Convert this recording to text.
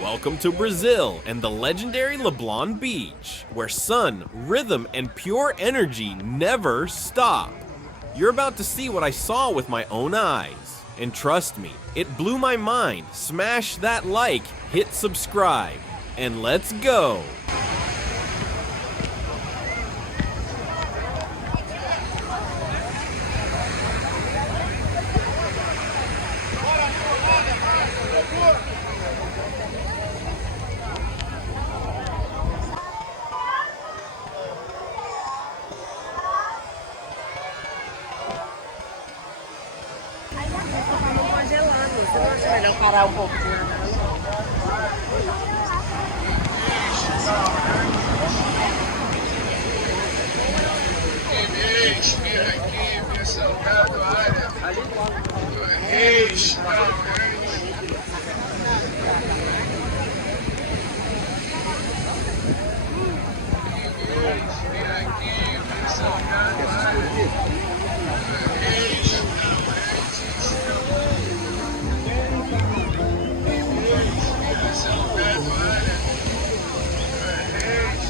Welcome to Brazil and the legendary Leblon Beach, where sun, rhythm, and pure energy never stop. You're about to see what I saw with my own eyes. And trust me, it blew my mind. Smash that like, hit subscribe, and let's go! Congelando, você não acha melhor parar um pouco de nadar? Reis, vira aqui, minha salgado área. Reis, vira aqui, minha salgado área. Reis, minha salgado área. Reis.